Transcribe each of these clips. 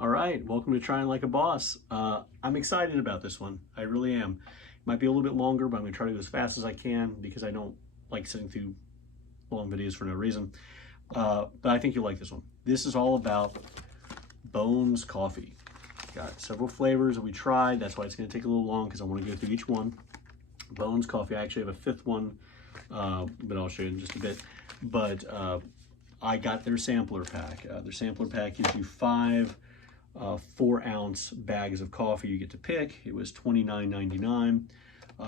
All right, welcome to Trying Like a Boss. I'm excited about this one. I really am. It might be a little bit longer, but I'm going to try to go as fast as I can because I don't like sitting through long videos for no reason. But I think you'll like this one. This is all about Bones Coffee. Got several flavors that we tried. That's why it's going to take a little long because I want to go through each one. Bones Coffee. I actually have a fifth one, but I'll show you in just a bit. But I got their sampler pack. Their sampler pack gives you 5 4-ounce bags of coffee you get to pick. It was $29.99.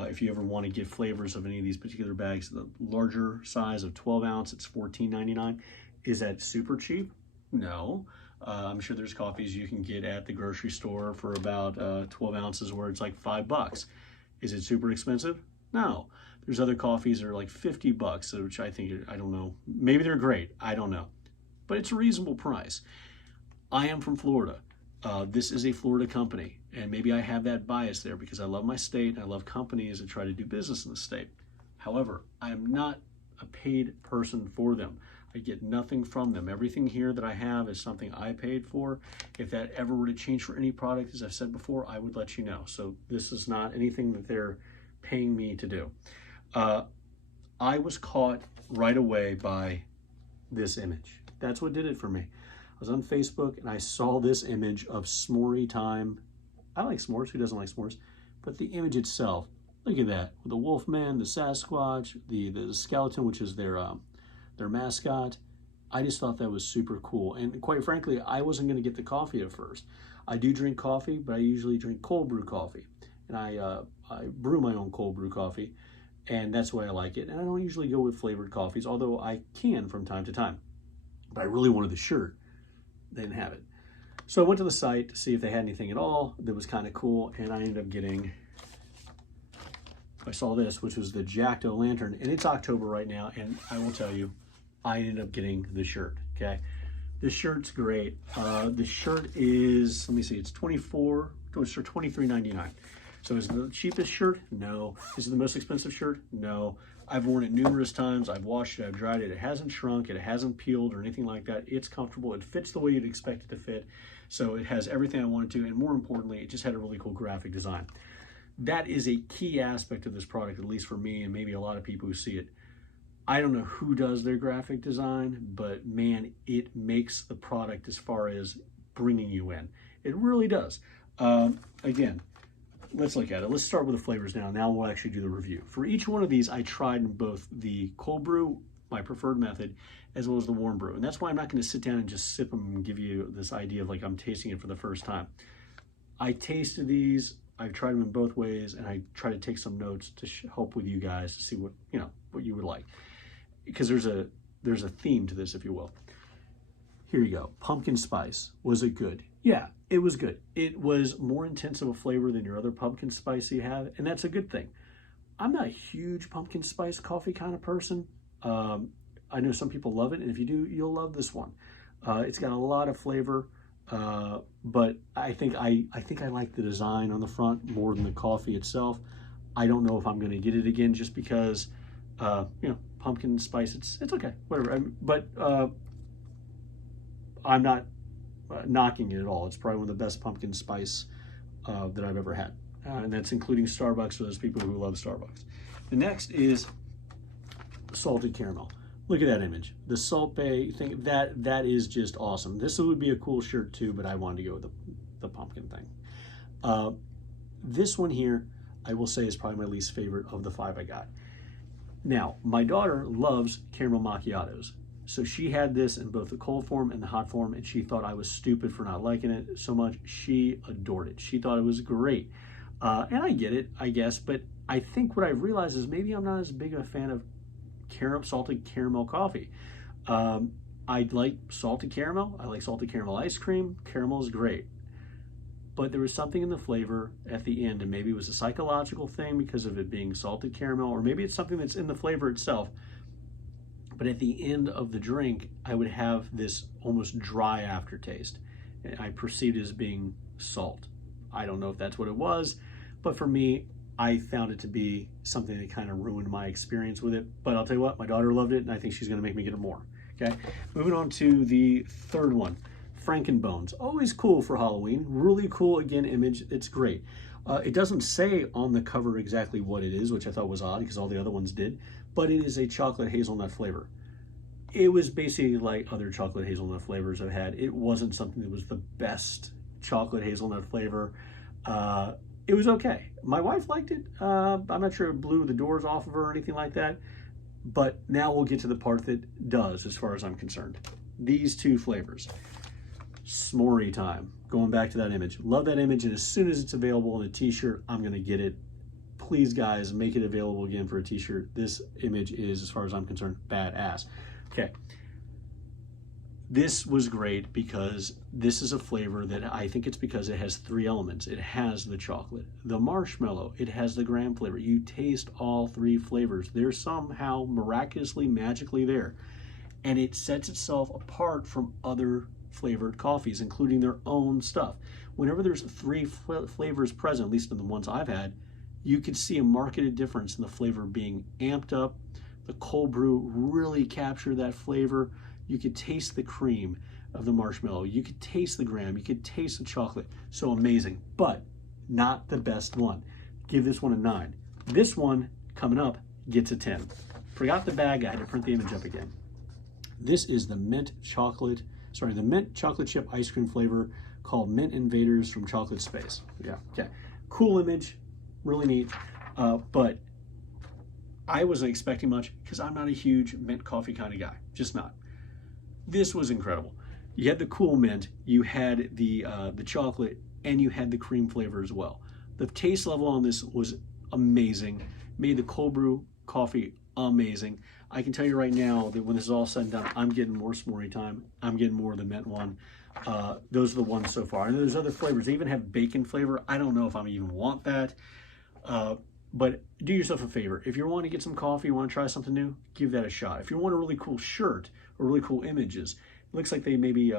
If you ever want to get flavors of any of these particular bags, the larger size of 12 ounce, it's $14.99. Is that super cheap? No. I'm sure there's coffees you can get at the grocery store for about 12 ounces where it's like $5. Is it super expensive? No. There's other coffees that are like $50, which I think, I don't know, maybe they're great, I don't know. But it's a reasonable price. I am from Florida. This is a Florida company, and maybe I have that bias there because I love my state and I love companies that try to do business in the state. However, I am not a paid person for them. I get nothing from them. Everything here that I have is something I paid for. If that ever were to change for any product, as I've said before, I would let you know. So this is not anything that they're paying me to do. I was caught right away by this image. That's what did it for me. I was on Facebook and I saw this image of s'more time. I like s'mores, who doesn't like s'mores? But the image itself, look at that. The Wolfman, the Sasquatch, the skeleton, which is their mascot. I just thought that was super cool. And quite frankly, I wasn't gonna get the coffee at first. I do drink coffee, but I usually drink cold brew coffee. And I brew my own cold brew coffee, and that's why I like it. And I don't usually go with flavored coffees, although I can from time to time. But I really wanted the shirt. They didn't have it. So I went to the site to see if they had anything at all that was kind of cool, and I ended up getting, I saw this, which was the Jack-O-Lantern, and it's October right now, and I will tell you, I ended up getting the shirt, okay? The shirt's great. The shirt is, let me see, it's $23.99. So is it the cheapest shirt? No. Is it the most expensive shirt? No. I've worn it numerous times. I've washed it, I've dried it. It hasn't shrunk, it hasn't peeled or anything like that. It's comfortable. It fits the way you'd expect it to fit. So it has everything I wanted to, and more importantly, it just had a really cool graphic design. That is a key aspect of this product, at least for me and maybe a lot of people who see it. I don't know who does their graphic design, but man, it makes the product as far as bringing you in. It really does. Again, let's look at it. Let's start with the flavors now. Now we'll actually do the review. For each one of these, I tried both the cold brew, my preferred method, as well as the warm brew. And that's why I'm not going to sit down and just sip them and give you this idea of like I'm tasting it for the first time. I tasted these, I've tried them in both ways, and I try to take some notes to help with you guys to see what, what you would like. Because there's a theme to this, if you will. Here you go. Pumpkin spice. Was it good? Yeah, it was good. It was more intense of a flavor than your other pumpkin spice you have, and that's a good thing. I'm not a huge pumpkin spice coffee kind of person. I know some people love it, and if you do, you'll love this one. It's got a lot of flavor, but I think I like the design on the front more than the coffee itself. I don't know if I'm going to get it again just because, pumpkin spice. It's okay, whatever. But I'm not knocking it at all. It's probably one of the best pumpkin spice that I've ever had. And that's including Starbucks for those people who love Starbucks. The next is salted caramel. Look at that image. The Salt Bay thing, that is just awesome. This would be a cool shirt too, but I wanted to go with the pumpkin thing. This one here, I will say is probably my least favorite of the 5 I got. Now, my daughter loves caramel macchiatos. So she had this in both the cold form and the hot form, and she thought I was stupid for not liking it so much. She adored it. She thought it was great. And I get it, I guess, but I think what I've realized is maybe I'm not as big of a fan of salted caramel coffee. I like salted caramel. I like salted caramel ice cream. Caramel is great. But there was something in the flavor at the end, and maybe it was a psychological thing because of it being salted caramel, or maybe it's something that's in the flavor itself. But at the end of the drink, I would have this almost dry aftertaste. And I perceived it as being salt. I don't know if that's what it was, but for me, I found it to be something that kind of ruined my experience with it. But I'll tell you what, my daughter loved it, and I think she's gonna make me get it more, okay? Moving on to the third one. Frankenbones, always cool for Halloween. Really cool, again, image. It's great. It doesn't say on the cover exactly what it is, which I thought was odd because all the other ones did, but it is a chocolate hazelnut flavor. It was basically like other chocolate hazelnut flavors I've had. It wasn't something that was the best chocolate hazelnut flavor. It was okay. My wife liked it. I'm not sure it blew the doors off of her or anything like that, but now we'll get to the part that does, as far as I'm concerned. These two flavors. S'more time. Going back to that image. Love that image, and as soon as it's available in a t-shirt, I'm going to get it. Please, guys, make it available again for a t-shirt. This image is, as far as I'm concerned, badass. Okay. This was great because this is a flavor that I think it's because it has three elements. It has the chocolate, the marshmallow, it has the graham flavor. You taste all three flavors. They're somehow miraculously, magically there. And it sets itself apart from other flavored coffees, including their own stuff. Whenever there's three flavors present, at least in the ones I've had, you could see a marked difference in the flavor being amped up. The cold brew really captured that flavor. You could taste the cream of the marshmallow. You could taste the graham. You could taste the chocolate. So amazing, but not the best one. Give this one a 9. This one, coming up, gets a 10. Forgot the bag. I had to print the image up again. This is the mint chocolate chip ice cream flavor called Mint Invaders from Chocolate Space. Yeah, okay. Cool image, really neat, but I wasn't expecting much because I'm not a huge mint coffee kind of guy, just not. This was incredible. You had the cool mint, you had the chocolate, and you had the cream flavor as well. The taste level on this was amazing. Made the cold brew coffee amazing. I can tell you right now that when this is all said and done, I'm getting more s'more time. I'm getting more of the mint one. Those are the ones so far. And there's other flavors. They even have bacon flavor. I don't know if I even want that. But do yourself a favor. If you want to get some coffee, you want to try something new, give that a shot. If you want a really cool shirt or really cool images, it looks like they maybe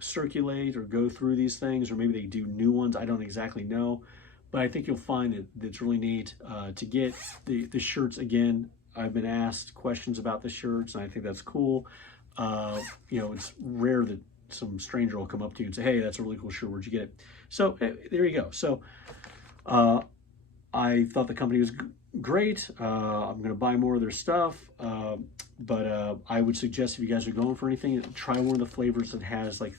circulate or go through these things, or maybe they do new ones. I don't exactly know. But I think you'll find that it's really neat to get the shirts. Again, I've been asked questions about the shirts, and I think that's cool. You know, it's rare that some stranger will come up to you and say, hey, that's a really cool shirt. Where'd you get it? So there you go. So I thought the company was great. I'm going to buy more of their stuff. But I would suggest if you guys are going for anything, try one of the flavors that has like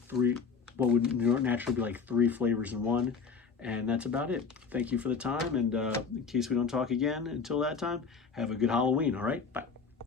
what would naturally be like 3 flavors in one. And that's about it. Thank you for the time. And in case we don't talk again until that time, have a good Halloween. All right. Bye.